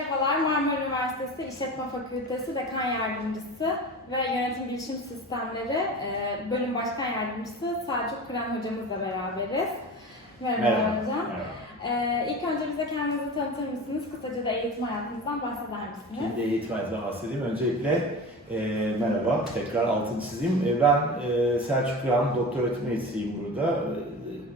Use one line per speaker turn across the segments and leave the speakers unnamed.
Merhabalar, Marmara Üniversitesi İşletme Fakültesi Dekan Yardımcısı ve Yönetim Bilişim Sistemleri e, Bölüm Başkan Yardımcısı Selçuk Kıran hocamızla beraberiz. Merhaba,
Merhaba.
hocam.
Merhaba.
E, ilk önce bize kendinizi tanıtır mısınız? Kısaca da eğitim hayatınızdan bahseder misiniz?
Şimdi eğitim hayatından bahsedeyim. Öncelikle e, merhaba, tekrar altını çizeyim. E, ben e, Selçuk Kıran, doktor öğretim üyesiyim burada.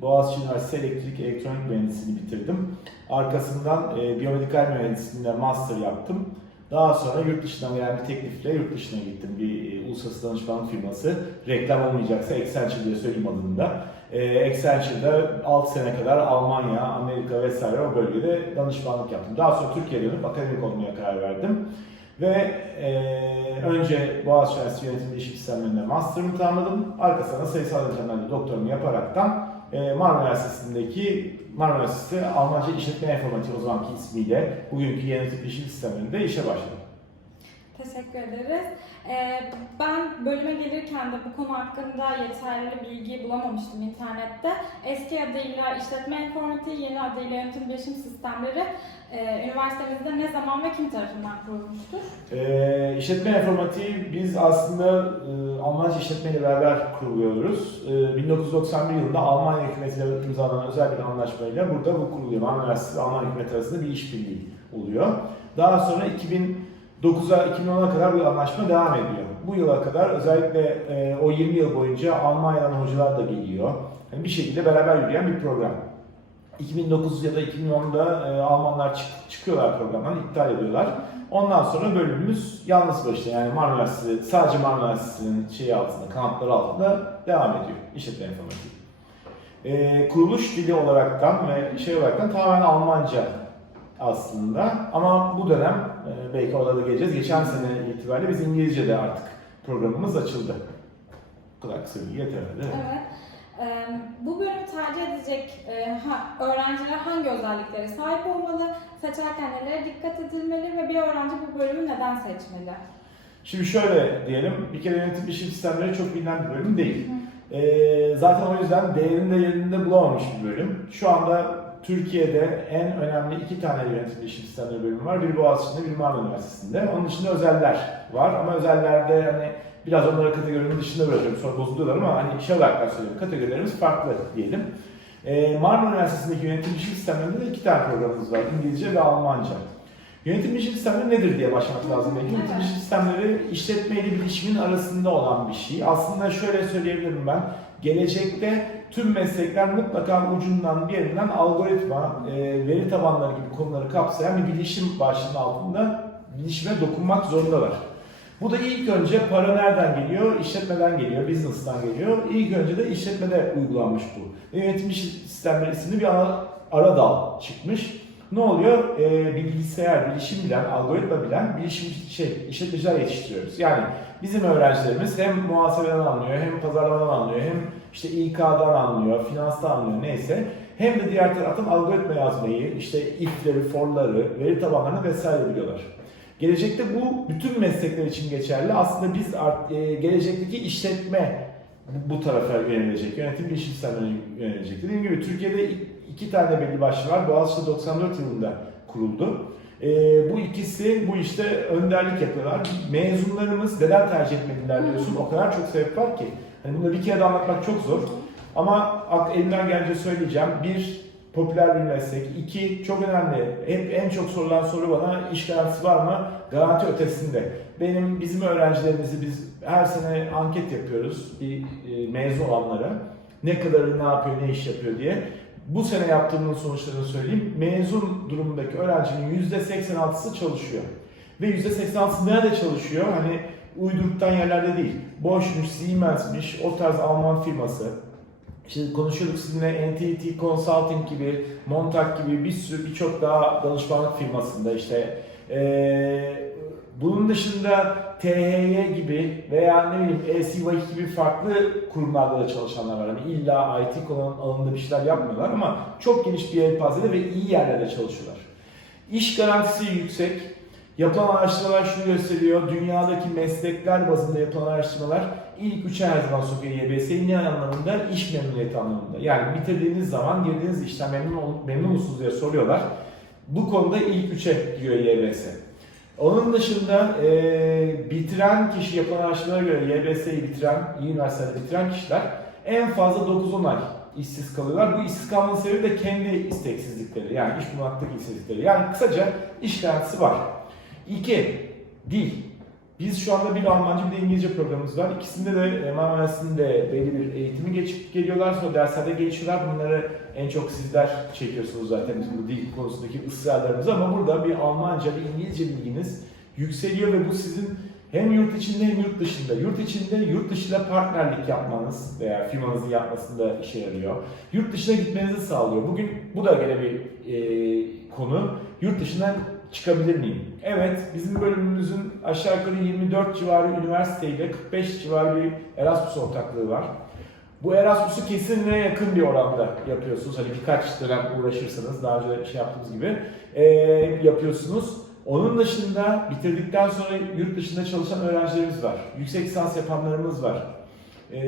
Boğaziçi Üniversitesi Elektrik Elektronik Mühendisliğini bitirdim. Arkasından e, biyomedikal mühendisliğinde master yaptım. Daha sonra yurt dışından gelen bir teklifle yurt dışına gittim. Bir e, uluslararası danışmanlık firması. Reklam olmayacaksa Accenture diye söyleyeyim adını da. E, Accenture'da 6 sene kadar Almanya, Amerika vesaire o bölgede danışmanlık yaptım. Daha sonra Türkiye'ye dönüp akademik olmaya karar verdim. Ve e, önce Boğaziçi Üniversitesi Yönetim Bilişim Sistemlerinde master'ımı tamamladım. Arkasından sayısal yöntemlerle doktorumu yaparaktan Marmara Üniversitesi'ndeki Marmara Üniversitesi Almanca İşletme Informatiği o zamanki ismiyle bugünkü yönetim bilişim sistemlerinde işe başladım.
Teşekkür ederiz. E, ben bölüme gelirken de bu konu hakkında yeterli bilgi bulamamıştım internette. Eski adıyla İşletme Informatiği, yeni adıyla Yönetim Bilişim Sistemleri e, üniversitemizde ne zaman ve kim tarafından kurulmuştur?
E, işletme Informatiği biz aslında e, Almanca işletme ile beraber kuruluyoruz. E, 1991 yılında Almanya hükümetiyle imzalanan özel bir anlaşmayla burada bu kuruluyor. Marmara Üniversitesi ve Alman hükümeti arasında bir işbirliği oluyor. Daha sonra 2009'a 2010'a kadar bu anlaşma devam ediyor. Bu yıla kadar özellikle e, o 20 yıl boyunca Almanya'dan hocalar da geliyor. Yani bir şekilde beraber yürüyen bir program. 2009 ya da 2010'da e, Almanlar çık- çıkıyorlar programdan, iptal ediyorlar. Ondan sonra bölümümüz yalnız başına yani Marmara sadece Marmara şeyi altında, kanatları altında devam ediyor işletme informatiği. E, kuruluş dili olaraktan ve şey olaraktan tamamen Almanca aslında ama bu dönem e, belki orada da geleceğiz. Geçen sene itibariyle biz İngilizce'de artık programımız açıldı. Bu kadar kısa bilgi yeter herhalde.
Evet. Ee, bu bölümü tercih edecek e, ha- öğrenciler hangi özelliklere sahip olmalı? Seçerken nelere dikkat edilmeli ve bir öğrenci bu bölümü neden seçmeli?
Şimdi şöyle diyelim, bir kere yönetim bilişim sistemleri çok bilinen bir bölüm değil. Ee, zaten o yüzden değerinde yerinde bulamamış bir bölüm. Şu anda Türkiye'de en önemli iki tane yönetim bilişim sistemleri bölümü var. Biri Boğaziçi'nde, biri Marmara Üniversitesi'nde. Onun dışında özeller var ama özellerde hani biraz onları kategorinin dışında bırakıyorum. Sonra bozuluyorlar ama hani şey olarak da söyleyeyim. Kategorilerimiz farklı diyelim. Ee, Marmara Üniversitesi'ndeki yönetim bilişim sistemlerinde de iki tane programımız var. İngilizce ve Almanca. Yönetim bilişim sistemleri nedir diye başlamak lazım. belki. Yönetim
Evet.
bilişim sistemleri işletme ile bilişimin arasında olan bir şey. Aslında şöyle söyleyebilirim ben. Gelecekte tüm meslekler mutlaka ucundan bir yerinden algoritma, e, veri tabanları gibi konuları kapsayan bir bilişim başlığının altında bilişime dokunmak zorundalar. Bu da ilk önce para nereden geliyor? İşletmeden geliyor, business'tan geliyor. İlk önce de işletmede uygulanmış bu. Ve Yönetim sistemleri isimli bir ara, ara dal çıkmış. Ne oluyor? Ee, bilgisayar, bilişim bilen, algoritma bilen bilişim şey, işletmeciler yetiştiriyoruz. Yani bizim öğrencilerimiz hem muhasebeden anlıyor, hem pazarlamadan anlıyor, hem işte İK'dan anlıyor, finanstan anlıyor neyse. Hem de diğer taraftan algoritma yazmayı, işte if'leri, for'ları, veri tabanlarını vesaire biliyorlar. Gelecekte bu bütün meslekler için geçerli. Aslında biz art- e, gelecekteki işletme bu tarafa yönelecek. Yönetim bilişim sistemlerine yönelecek. Dediğim gibi Türkiye'de iki tane belli başlı var. Boğaziçi 94 yılında kuruldu. E, bu ikisi bu işte önderlik yapıyorlar. Mezunlarımız neden tercih etmediler diyorsun. O kadar çok sebep var ki. Hani bunu bir kere de anlatmak çok zor. Ama elimden gelince söyleyeceğim. Bir, popüler bir meslek. İki, çok önemli. Hep en çok sorulan soru bana iş garantisi var mı? Garanti ötesinde. Benim, bizim öğrencilerimizi biz her sene anket yapıyoruz bir e, mezun olanlara. Ne kadarı ne yapıyor, ne iş yapıyor diye. Bu sene yaptığımın sonuçlarını söyleyeyim. Mezun durumundaki öğrencinin %86'sı çalışıyor. Ve %86'sı nerede çalışıyor? Hani uyduruktan yerlerde değil. Bosch'muş, Siemens'miş, o tarz Alman firması. İşte konuşuyorduk sizinle NTT Consulting gibi, Montag gibi bir sürü birçok daha danışmanlık firmasında işte eee, bunun dışında THY gibi veya ne bileyim LCY gibi farklı kurumlarda da çalışanlar var. Yani illa IT konu alanında bir şeyler yapmıyorlar ama çok geniş bir yelpazede ve iyi yerlerde çalışıyorlar. İş garantisi yüksek. Yapılan araştırmalar şunu gösteriyor. Dünyadaki meslekler bazında yapılan araştırmalar ilk üçe her zaman sokuyor YBS'yi ne anlamında? İş memnuniyeti anlamında. Yani bitirdiğiniz zaman girdiğiniz işten memnun, memnun musunuz diye soruyorlar. Bu konuda ilk üçe giriyor YBS. Onun dışında e, bitiren kişi yapılan araştırmalara göre YBS'yi bitiren, iyi üniversitede bitiren kişiler en fazla 9-10 ay işsiz kalıyorlar. Bu işsiz kalmanın sebebi de kendi isteksizlikleri yani iş bulmaktaki isteksizlikleri. Yani kısaca iş garantisi var. İki, dil. Biz şu anda bir Almanca bir de İngilizce programımız var. İkisinde de e, Marmara Üniversitesi'nde belli bir eğitimi geçip geliyorlar. Sonra derslerde gelişiyorlar. Bunları en çok sizler çekiyorsunuz zaten bizim bu dil konusundaki ısrarlarımızı. Ama burada bir Almanca, bir İngilizce bilginiz yükseliyor ve bu sizin hem yurt içinde hem yurt dışında. Yurt içinde yurt dışıyla partnerlik yapmanız veya firmanızın yapmasında işe yarıyor. Yurt dışına gitmenizi sağlıyor. Bugün bu da gene bir e, konu. Yurt dışından çıkabilir miyim? Evet, bizim bölümümüzün aşağı yukarı 24 civarı üniversiteyle 45 civarı bir Erasmus ortaklığı var. Bu Erasmus'u kesinliğe yakın bir oranda yapıyorsunuz. Hani birkaç dönem uğraşırsanız, daha önce şey yaptığımız gibi e, yapıyorsunuz. Onun dışında bitirdikten sonra yurt dışında çalışan öğrencilerimiz var. Yüksek lisans yapanlarımız var. E,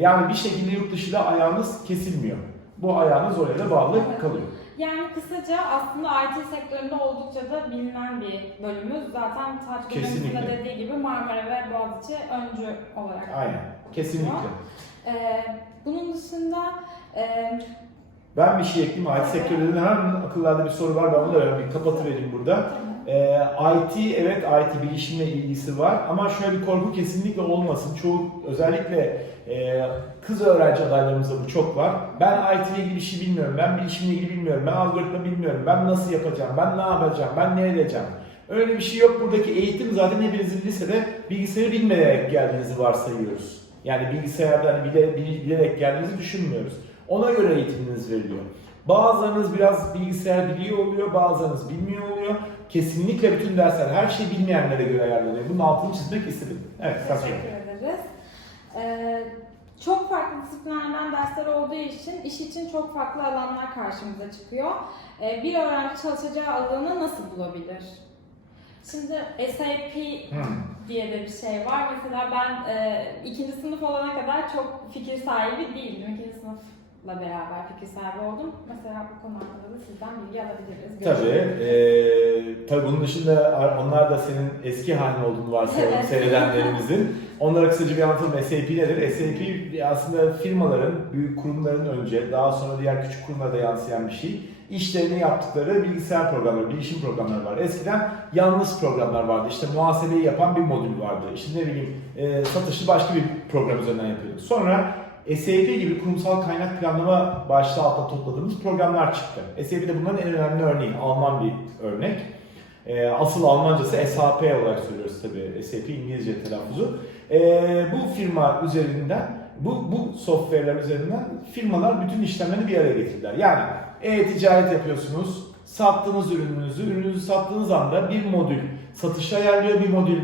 yani bir şekilde yurt dışıyla ayağınız kesilmiyor. Bu ayağınız oraya da bağlı kalıyor.
Yani kısaca aslında IT sektöründe oldukça da bilinen bir bölümümüz. Zaten Taç
Kesinlikle.
Bölümümüzde dediği gibi Marmara ve Boğaziçi öncü olarak.
Aynen, kesinlikle.
Ee, bunun dışında e,
Ben bir şey ekleyeyim. IT sektöründe hemen akıllarda bir soru var. Ben onu da bir kapatıvereyim burada. Ee, IT, evet IT bilişimle ilgisi var ama şöyle bir korku kesinlikle olmasın. Çoğu özellikle e, kız öğrenci adaylarımızda bu çok var. Ben IT ile ilgili bir şey bilmiyorum, ben bilişimle ilgili bilmiyorum, ben algoritma bilmiyorum, ben nasıl yapacağım, ben ne yapacağım, ben ne edeceğim. Öyle bir şey yok. Buradaki eğitim zaten hepinizin lisede bilgisayarı bilmeyerek geldiğinizi varsayıyoruz. Yani bilgisayardan bile, bilerek geldiğinizi düşünmüyoruz. Ona göre eğitiminiz veriliyor. Bazılarınız biraz bilgisayar biliyor oluyor, bazılarınız bilmiyor oluyor. Kesinlikle bütün dersler her şeyi bilmeyenlere göre ayarlanıyor. Bunun altını çizmek istedim. Evet, sen söyle.
teşekkür ederiz. Ee, çok farklı disiplinlerden dersler olduğu için iş için çok farklı alanlar karşımıza çıkıyor. Ee, bir öğrenci çalışacağı alanı nasıl bulabilir? Şimdi SAP
Hmm.
diye de bir şey var. Mesela ben e, ikinci sınıf olana kadar çok fikir sahibi değildim. İkinci sınıfla beraber fikir sahibi oldum. Mesela bu konu hakkında da sizden bilgi alabiliriz.
Tabii. eee tabii bunun dışında onlar da senin eski halin olduğunu varsayalım
Evet.
seyredenlerimizin. Onlara kısaca bir anlatalım. SAP nedir? SAP aslında firmaların, büyük kurumların önce, daha sonra diğer küçük kurumlara da yansıyan bir şey. İşlerini yaptıkları bilgisayar programları, bilişim programları var. Eskiden yalnız programlar vardı. İşte muhasebeyi yapan bir modül vardı. İşte ne bileyim e, satışı başka bir program üzerinden yapıyordu. Sonra SAP gibi kurumsal kaynak planlama başlığı altında topladığımız programlar çıktı. SAP de bunların en önemli örneği. Alman bir örnek. E, asıl Almancası SAP olarak söylüyoruz tabii. SAP İngilizce telaffuzu. E, bu firma üzerinden, bu, bu software'ler üzerinden firmalar bütün işlemlerini bir araya getirdiler. Yani e-ticaret yapıyorsunuz, sattığınız ürününüzü, ürününüzü sattığınız anda bir modül satışa ayarlıyor, bir modül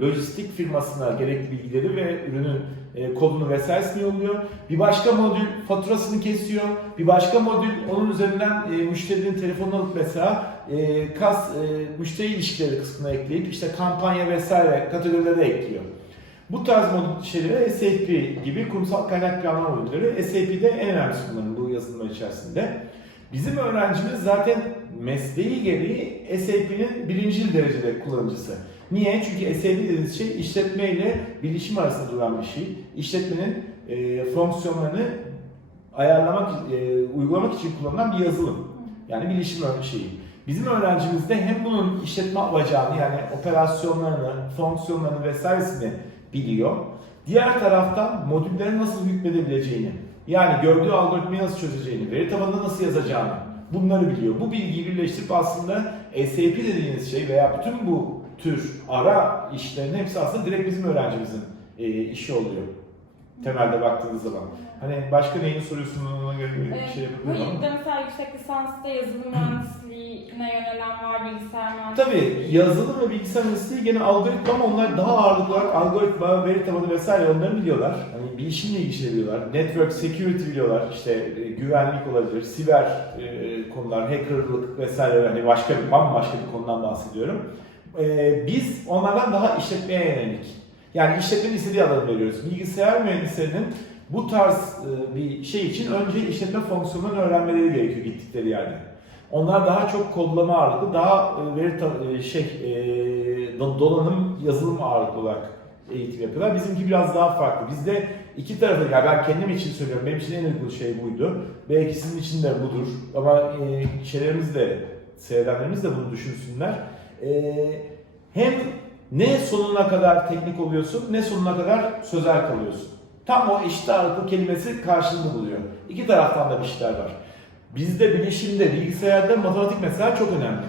lojistik, firmasına gerekli bilgileri ve ürünün e, kodunu vesairesini yolluyor. Bir başka modül faturasını kesiyor. Bir başka modül onun üzerinden e, müşterinin telefonunu alıp mesela e, kas müşteri ilişkileri kısmına ekleyip işte kampanya vesaire kategorileri ekliyor. Bu tarz modül SAP gibi kurumsal kaynak planlama modülleri SAP'de en önemlisi bunların bu yazılımlar içerisinde. Bizim öğrencimiz zaten mesleği gereği SAP'nin birinci derecede kullanıcısı. Niye? Çünkü SAP dediğimiz şey işletme ile bilişim arasında duran bir şey. İşletmenin e, fonksiyonlarını ayarlamak, e, uygulamak için kullanılan bir yazılım. Yani bilişim şeyi. Bizim öğrencimiz de hem bunun işletme bacağını yani operasyonlarını, fonksiyonlarını vesairesini biliyor. Diğer taraftan modülleri nasıl hükmedebileceğini, yani gördüğü algoritmayı nasıl çözeceğini, veri tabanında nasıl yazacağını bunları biliyor. Bu bilgiyi birleştirip aslında SAP dediğiniz şey veya bütün bu tür ara işlerin hepsi aslında direkt bizim öğrencimizin e, işi oluyor. Temelde baktığınız zaman. Hani başka neyini soruyorsun ona göre bir şey yapabilirim ama.
Hayır, mesela yüksek lisansta yazılım mühendisliğine yönelen var, bilgisayar mühendisliği.
Tabii yazılım ve bilgisayar mühendisliği gene algoritma ama onlar daha ağırlıklı olarak algoritma, veri tabanı vesaire onları biliyorlar. Hani bilişimle ilgili şeyler biliyorlar. Network security biliyorlar. İşte e, güvenlik olabilir, siber e, konular, hackerlık vesaire hani başka bir bambaşka bir konudan bahsediyorum. E, biz onlardan daha işletmeye yönelik. Yani işletmenin istediği alanı veriyoruz. Bilgisayar mühendislerinin bu tarz e, bir şey için önce işletme fonksiyonlarını öğrenmeleri gerekiyor gittikleri yerde. Onlar daha çok kodlama ağırlıklı, daha e, veri e, şey do- donanım yazılım ağırlıklı olarak eğitim yapıyorlar. Bizimki biraz daha farklı. Bizde iki tarafı, yani ben kendim için söylüyorum, benim için en uygun şey buydu. Belki sizin için de budur. Ama e, şeylerimiz de, seyredenlerimiz de bunu düşünsünler. E, hem ne sonuna kadar teknik oluyorsun, ne sonuna kadar sözel kalıyorsun. Tam o eşit ağırlıklı kelimesi karşılığını buluyor. İki taraftan da bir şeyler var. Bizde bilişimde, bilgisayarda matematik mesela çok önemli.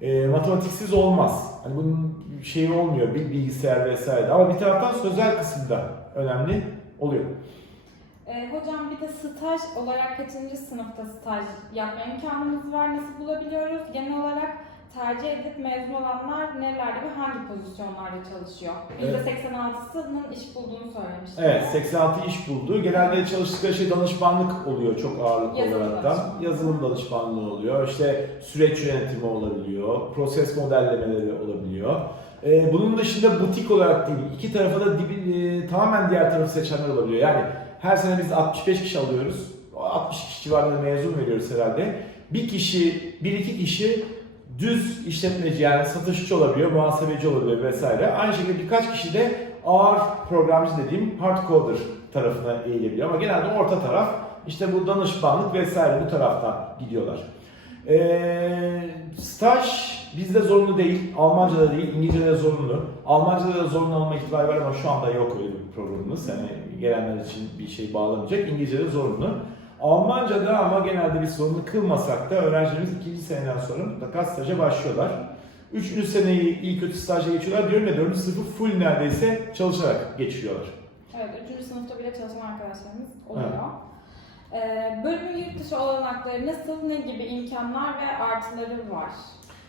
E, matematiksiz olmaz. Hani bunun şeyi olmuyor, bir bilgisayar vesaire. Ama bir taraftan sözel kısımda önemli oluyor.
Ee, hocam bir de staj olarak kaçıncı sınıfta staj yapma imkanımız var? Nasıl bulabiliyoruz? Tercih edip mezun olanlar nerelerde ve hangi pozisyonlarda çalışıyor? %86'sının iş bulduğunu söylemiştiniz.
Evet, 86 iş buldu. Genelde çalıştıkları şey danışmanlık oluyor çok ağırlıklı
Yazılım
olarak da.
danışmanlığı.
Yazılım danışmanlığı oluyor. İşte süreç yönetimi olabiliyor. Proses modellemeleri olabiliyor. Ee, bunun dışında butik olarak değil, iki tarafa da dibi, e, tamamen diğer tarafı seçenler olabiliyor. Yani her sene biz 65 kişi alıyoruz. O 60 kişi civarında mezun veriyoruz herhalde. Bir kişi, bir iki kişi düz işletmeci yani satışçı olabiliyor, muhasebeci olabiliyor vesaire. Aynı şekilde birkaç kişi de ağır programcı dediğim hardcoder tarafına eğilebiliyor. Ama genelde orta taraf işte bu danışmanlık vesaire bu taraftan gidiyorlar. Ee, staj bizde zorunlu değil, Almanca'da değil, İngilizce'de zorunlu. Almanca'da da zorunlu olma ihtimali var ama şu anda yok öyle bir programımız. Yani gelenler için bir şey bağlamayacak. İngilizce'de zorunlu. Almanca'da ama genelde bir sorunu kılmasak da öğrencilerimiz ikinci seneden sonra mutlaka staja başlıyorlar. Üçüncü seneyi iyi kötü stajla geçiyorlar. Diyorum ya dördüncü sınıfı full neredeyse çalışarak geçiriyorlar.
Evet, 3. sınıfta bile çalışan arkadaşlarımız oluyor. Ee, bölümün yurt dışı olanakları nasıl, ne gibi imkanlar ve artıları var?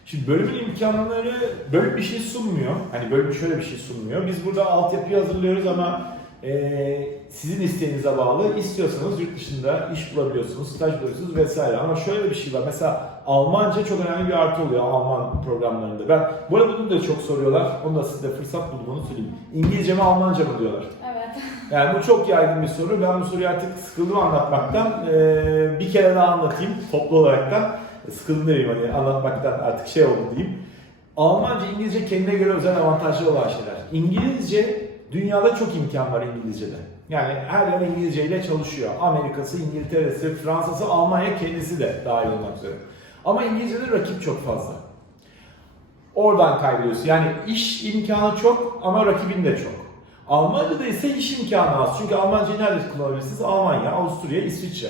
Şimdi bölümün imkanları bölüm bir şey sunmuyor. Hani bölüm şöyle bir şey sunmuyor. Biz burada altyapıyı hazırlıyoruz ama eee, sizin isteğinize bağlı. İstiyorsanız yurt dışında iş bulabiliyorsunuz, staj bulabiliyorsunuz vesaire. Ama şöyle bir şey var. Mesela Almanca çok önemli bir artı oluyor Alman programlarında. Ben bu arada bunu da çok soruyorlar. Onu da size fırsat buldum onu söyleyeyim. İngilizce mi Almanca mı diyorlar.
Evet.
Yani bu çok yaygın bir soru. Ben bu soruyu artık sıkıldım anlatmaktan. Ee, bir kere daha anlatayım toplu olaraktan. Sıkıldım demeyeyim hani anlatmaktan artık şey oldu diyeyim. Almanca, İngilizce kendine göre özel avantajlı olan şeyler. İngilizce, dünyada çok imkan var İngilizce'de. Yani her yer İngilizce ile çalışıyor. Amerika'sı, İngiltere'si, Fransa'sı, Almanya kendisi de dahil olmak üzere. Ama İngilizce'de rakip çok fazla. Oradan kaybediyorsun. Yani iş imkanı çok ama rakibin de çok. Almanca'da ise iş imkanı az. Çünkü Almancayı nerede kullanabilirsiniz? Almanya, Avusturya, İsviçre.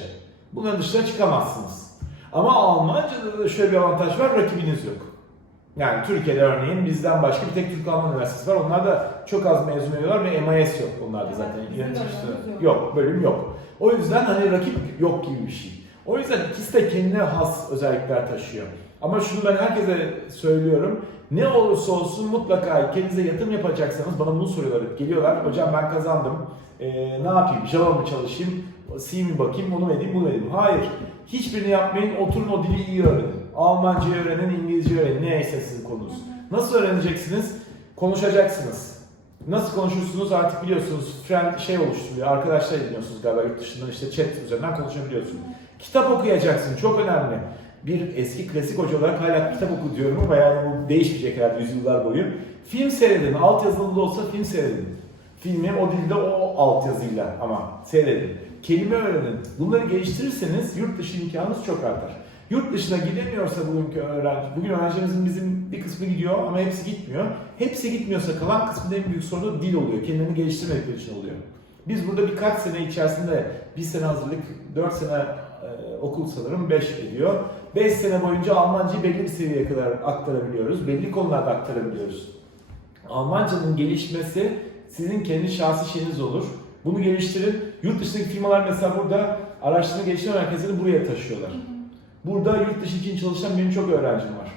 Bunların dışına çıkamazsınız. Ama Almanca'da da şöyle bir avantaj var, rakibiniz yok. Yani Türkiye'de örneğin bizden başka bir tek Türk Alman Üniversitesi var. Onlar da çok az mezun ediyorlar ve MIS yok onlarda zaten.
Evet, yok.
yok, bölüm yok. O yüzden hani rakip yok gibi bir şey. O yüzden ikisi de kendine has özellikler taşıyor. Ama şunu ben herkese söylüyorum. Ne olursa olsun mutlaka kendinize yatırım yapacaksanız bana bunu soruyorlar. Geliyorlar. Hocam ben kazandım. Ee, ne yapayım? Java mı çalışayım? C mi bakayım? Bunu mu edeyim? Bunu mu edeyim? Hayır. Hiçbirini yapmayın. Oturun o dili iyi öğrenin. Almanca öğrenin, İngilizce öğrenin. Neyse sizin konunuz. Nasıl öğreneceksiniz? Konuşacaksınız. Nasıl konuşursunuz artık biliyorsunuz. Friend şey oluşturuyor. Arkadaşlar ediniyorsunuz galiba yurt dışından işte chat üzerinden konuşabiliyorsun. Kitap okuyacaksın. Çok önemli. Bir eski klasik hoca olarak hala kitap oku diyorum ama yani bu değişmeyecek herhalde yüzyıllar boyu. Film seyredin. Altyazılı da olsa film seyredin. Filmi o dilde o altyazıyla ama seyredin. Kelime öğrenin. Bunları geliştirirseniz yurt dışı imkanınız çok artar. Yurt dışına gidemiyorsa bugünkü öğrenci, bugün öğrencilerimizin bizim bir kısmı gidiyor ama hepsi gitmiyor. Hepsi gitmiyorsa kalan kısmında en büyük sorun da dil oluyor. Kendilerini geliştirmedikleri için oluyor. Biz burada birkaç sene içerisinde bir sene hazırlık, dört sene e, okul sanırım 5 ediyor. 5 sene boyunca Almancayı belli bir seviyeye kadar aktarabiliyoruz. Belli konularda aktarabiliyoruz. Almancanın gelişmesi sizin kendi şahsi şeyiniz olur. Bunu geliştirin. Yurt dışındaki firmalar mesela burada araştırma geliştirme merkezini buraya taşıyorlar. Burada yurt dışı için çalışan benim çok öğrencim var.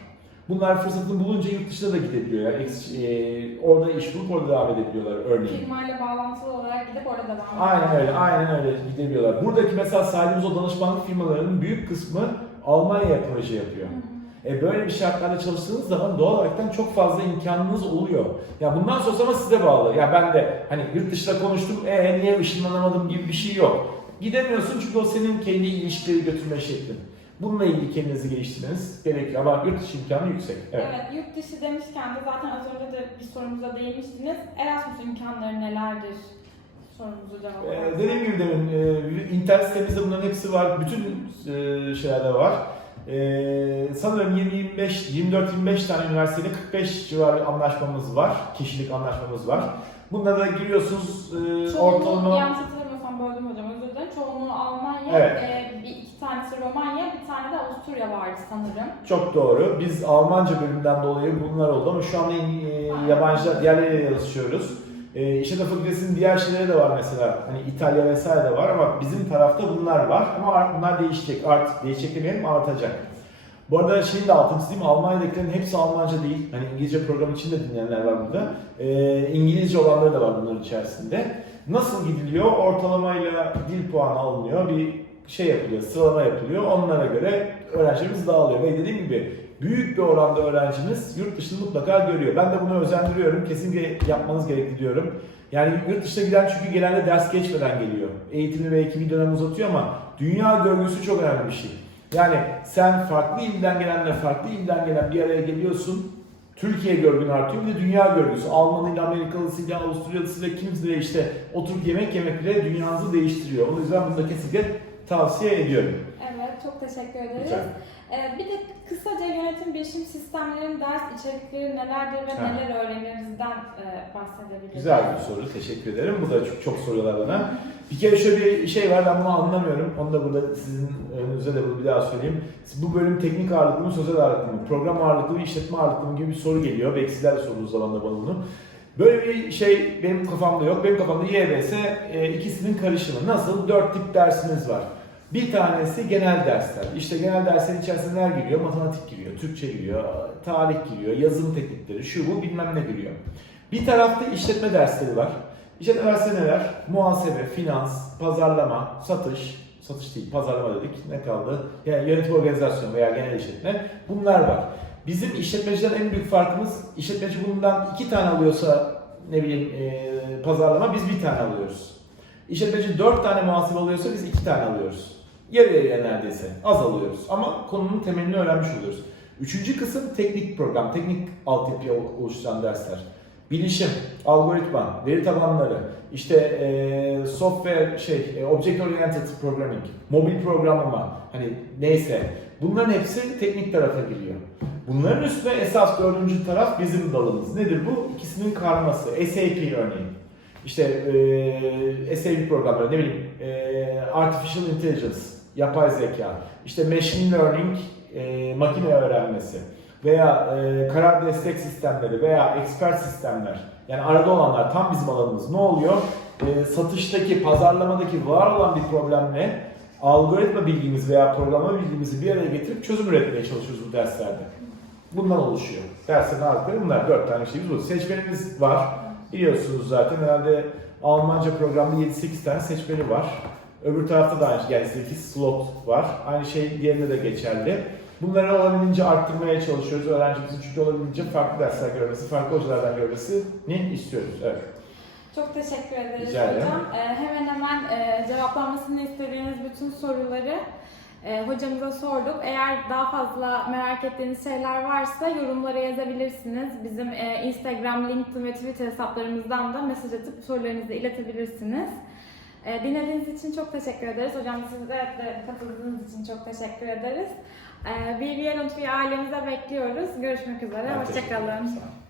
Bunlar fırsatını bulunca yurt dışına da gidebiliyor. Yani e, orada iş bulup orada devam edebiliyorlar örneğin.
Firmayla bağlantılı olarak gidip orada devam ediyor.
Aynen öyle, aynen öyle gidebiliyorlar. Buradaki mesela saydığımız o danışmanlık firmalarının büyük kısmı Almanya'ya proje yapıyor. E böyle bir şartlarda çalıştığınız zaman doğal olaraktan çok fazla imkanınız oluyor. Ya bundan sonrası ama size bağlı. Ya ben de hani yurt dışında konuştum, e niye ışınlanamadım gibi bir şey yok. Gidemiyorsun çünkü o senin kendi ilişkileri götürme şeklin. Bununla ilgili kendinizi geliştirmeniz gerekiyor ama yurt dışı imkanı yüksek. Evet.
Evet. yurt dışı demişken de zaten az önce de bir sorumuza değinmiştiniz. Erasmus imkanları nelerdir? Sorumuzu
Ee,
cevaplayalım.
dediğim gibi demin e, internet sitemizde bunların hepsi var. Bütün e, şeylerde var. Ee, sanırım 20-25, 24-25 tane üniversiteyle 45 civarı anlaşmamız var. Kişilik anlaşmamız var. Bunlara da giriyorsunuz e,
Çoğunluğu,
ortalama...
yanlış hatırlamıyorsam böldüm hocam özür dilerim. Çoğunluğu Almanya,
Evet.
e, tanesi Romanya, bir tane de Avusturya vardı sanırım.
Çok doğru. Biz Almanca bölümünden dolayı bunlar oldu ama şu anda e, yabancı diğerleriyle yazışıyoruz. E, İşletme Fakültesi'nin diğer şeyleri de var mesela. Hani İtalya vesaire de var ama bizim tarafta bunlar var. Ama art- bunlar değişecek. Artık değişecek demeyelim artacak. Bu arada şeyin de altını çizeyim. Almanya'dakilerin hepsi Almanca değil. Hani İngilizce program için de dinleyenler var burada. E, İngilizce olanları da var bunların içerisinde. Nasıl gidiliyor? Ortalamayla dil puanı alınıyor. Bir şey yapılıyor, sıralama yapılıyor. Onlara göre öğrencilerimiz dağılıyor. Ve dediğim gibi büyük bir oranda öğrencimiz yurt dışını mutlaka görüyor. Ben de bunu özendiriyorum. Kesinlikle yapmanız gerekli diyorum. Yani yurt dışına giden çünkü genelde ders geçmeden geliyor. Eğitimini belki bir dönem uzatıyor ama dünya görgüsü çok önemli bir şey. Yani sen farklı ilden gelenle farklı ilden gelen bir araya geliyorsun. Türkiye görgün artıyor bir de dünya görgüsü. Almanıyla, Amerikalısıyla, Avustralyalısıyla kimisiyle işte oturup yemek yemek bile dünyanızı değiştiriyor. O yüzden bunu da kesinlikle tavsiye ediyorum.
Evet, çok teşekkür ederiz.
Rica
Ee, bir de kısaca yönetim bilişim sistemlerinin ders içerikleri nelerdir ve
Ha.
neler öğrenirizden e, bahsedebiliriz.
Güzel bir soru. Teşekkür ederim. Bu da çok, çok soruyorlar bana. Bir kere şöyle bir şey var ben bunu anlamıyorum. Onu da burada sizin önünüze de bunu bir daha söyleyeyim. Bu bölüm teknik ağırlıklı mı, sözel ağırlıklı mı, program ağırlıklı mı, işletme ağırlıklı mı gibi bir soru geliyor. Belki sizler de sorduğunuz zaman da bana bunu. Böyle bir şey benim kafamda yok. Benim kafamda YBS e, ikisinin karışımı. Nasıl? Dört tip dersimiz var. Bir tanesi genel dersler. İşte genel derslerin içerisinde neler giriyor? Matematik giriyor, Türkçe giriyor, tarih giriyor, yazım teknikleri, şu bu bilmem ne giriyor. Bir tarafta işletme dersleri var. İşletme dersleri neler? Muhasebe, finans, pazarlama, satış, satış değil pazarlama dedik. Ne kaldı? Yani yönetim organizasyon veya genel işletme. Bunlar var. Bizim işletmeciden en büyük farkımız işletmeci bundan iki tane alıyorsa ne bileyim e, pazarlama biz bir tane alıyoruz. İşletmeci dört tane muhasebe alıyorsa biz iki tane alıyoruz. Yarı yarıya neredeyse az alıyoruz ama konunun temelini öğrenmiş oluyoruz. Üçüncü kısım teknik program, teknik altyapıya oluşturan dersler. Bilişim, algoritma, veri tabanları, işte e, software şey, e, object oriented programming, mobil programlama, hani neyse. Bunların hepsi teknik tarafa giriyor. Bunların üstüne esas dördüncü taraf bizim dalımız. Nedir bu? İkisinin karması. SAP örneğin. İşte e, SAP programları, ne bileyim, e, Artificial Intelligence, yapay zeka, işte Machine Learning, e, makine öğrenmesi veya e, karar destek sistemleri veya expert sistemler. Yani arada olanlar tam bizim alanımız. Ne oluyor? E, satıştaki, pazarlamadaki var olan bir problemle algoritma bilgimiz veya programa bilgimizi bir araya getirip çözüm üretmeye çalışıyoruz bu derslerde. Bundan oluşuyor. Derslerin ağırlıkları bunlar. Dört tane şeyimiz bu. Seçmenimiz var. Biliyorsunuz zaten herhalde Almanca programda 7-8 tane seçmeni var. Öbür tarafta da aynı yani 8 slot var. Aynı şey diğerinde de geçerli. Bunları olabildiğince arttırmaya çalışıyoruz. Öğrencimizin çünkü olabildiğince farklı dersler görmesi, farklı hocalardan görmesini istiyoruz. Evet.
Çok teşekkür ederiz
Rica ederim.
hocam. Ee, hemen hemen e, cevaplanmasını istediğiniz bütün soruları e, hocamıza sorduk. Eğer daha fazla merak ettiğiniz şeyler varsa yorumlara yazabilirsiniz. Bizim e, Instagram, LinkedIn ve Twitter hesaplarımızdan da mesaj atıp sorularınızı iletebilirsiniz. E, dinlediğiniz için çok teşekkür ederiz. Hocam size de katıldığınız için çok teşekkür ederiz. E, BBL Lütfi ailemize bekliyoruz. Görüşmek üzere. Hoşçakalın.